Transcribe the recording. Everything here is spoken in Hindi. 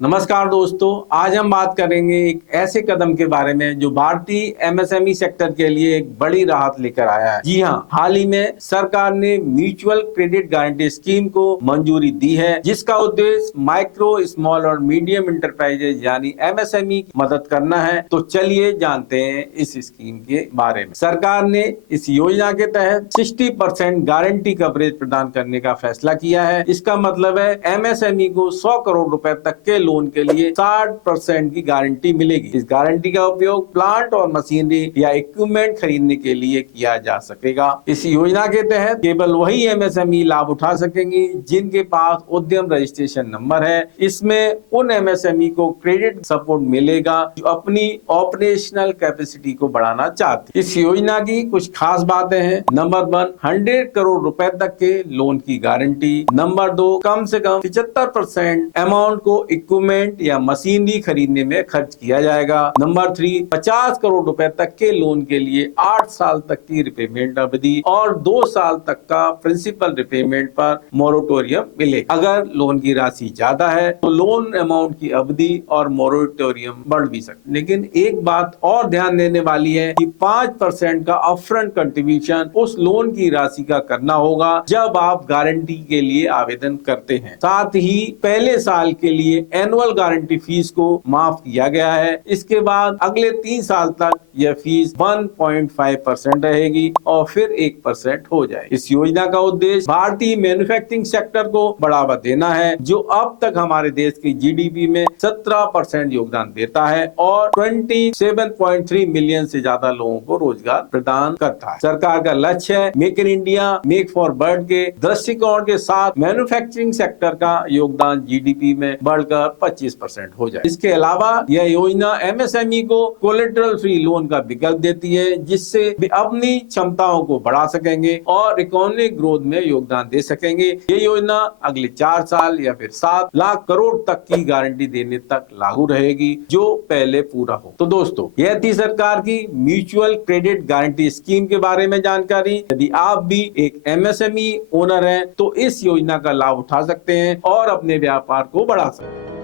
नमस्कार दोस्तों, आज हम बात करेंगे एक ऐसे कदम के बारे में जो भारतीय एमएसएमई सेक्टर के लिए एक बड़ी राहत लेकर आया है। जी हाँ, हाल ही में सरकार ने म्यूचुअल क्रेडिट गारंटी स्कीम को मंजूरी दी है, जिसका उद्देश्य माइक्रो, स्मॉल और मीडियम इंटरप्राइजेज यानी एमएसएमई की मदद करना है। तो चलिए जानते हैं इस स्कीम के बारे में। सरकार ने इस योजना के तहत 60% गारंटी कवरेज प्रदान करने का फैसला किया है। इसका मतलब है एमएसएमई को 100 करोड़ रुपए तक के लोन के लिए 60% की गारंटी मिलेगी। इस गारंटी का उपयोग प्लांट और मशीनरी या इक्विपमेंट खरीदने के लिए किया जा सकेगा। इस योजना के तहत केवल वही एमएसएमई लाभ उठा सकेंगी जिनके पास उद्यम रजिस्ट्रेशन नंबर है। इसमें उन एमएसएमई को क्रेडिट सपोर्ट मिलेगा जो अपनी ऑपरेशनल कैपेसिटी को बढ़ाना चाहते हैं। इस योजना की कुछ खास बातें हैं। नंबर 1, 100 करोड़ रुपए तक के लोन की गारंटी। नंबर 2, कम से कम 75% अमाउंट को इक्विपमेंट या मशीनरी खरीदने में खर्च किया जाएगा। नंबर 3, 50 करोड़ रुपए तक के लोन के लिए 8 साल तक की रिपेमेंट अवधि और 2 साल तक का प्रिंसिपल रिपेमेंट पर मोरेटोरियम मिलेगा। अगर लोन की राशि ज्यादा है तो लोन अमाउंट की अवधि और मोरेटोरियम बढ़ भी सकता है। लेकिन एक बात और ध्यान देने वाली है कि 5% का अपफ्रंट कंट्रीब्यूशन उस लोन की राशि का करना होगा जब आप गारंटी के लिए आवेदन करते हैं। साथ ही पहले साल के लिए एनुअल गारंटी फीस को माफ किया गया है। इसके बाद अगले 3 साल तक यह फीस 1.5% रहेगी और फिर 1% हो जाए। इस योजना का उद्देश्य भारतीय मैन्युफैक्चरिंग सेक्टर को बढ़ावा देना है, जो अब तक हमारे देश की जीडीपी में 17% योगदान देता है और 27.3 मिलियन से ज्यादा लोगों को रोजगार प्रदान करता है। सरकार का लक्ष्य है make in India, make for world के दृष्टिकोण के साथ मैन्युफैक्चरिंग सेक्टर का योगदान जीडीपी में बढ़कर 25% हो जाए। इसके अलावा यह योजना एमएसएमई को कोलेटरल फ्री लोन का विकल्प देती है, जिससे वे अपनी क्षमताओं को बढ़ा सकेंगे और इकोनॉमिक ग्रोथ में योगदान दे सकेंगे। ये योजना अगले 4 साल या फिर 7 लाख करोड़ तक की गारंटी देने तक लागू रहेगी, जो पहले पूरा हो। तो दोस्तों, यह थी सरकार की म्यूचुअल क्रेडिट गारंटी स्कीम के बारे में जानकारी। यदि आप भी एक एमएसएमई ओनर हैं तो इस योजना का लाभ उठा सकते हैं और अपने व्यापार को बढ़ा सकते हैं।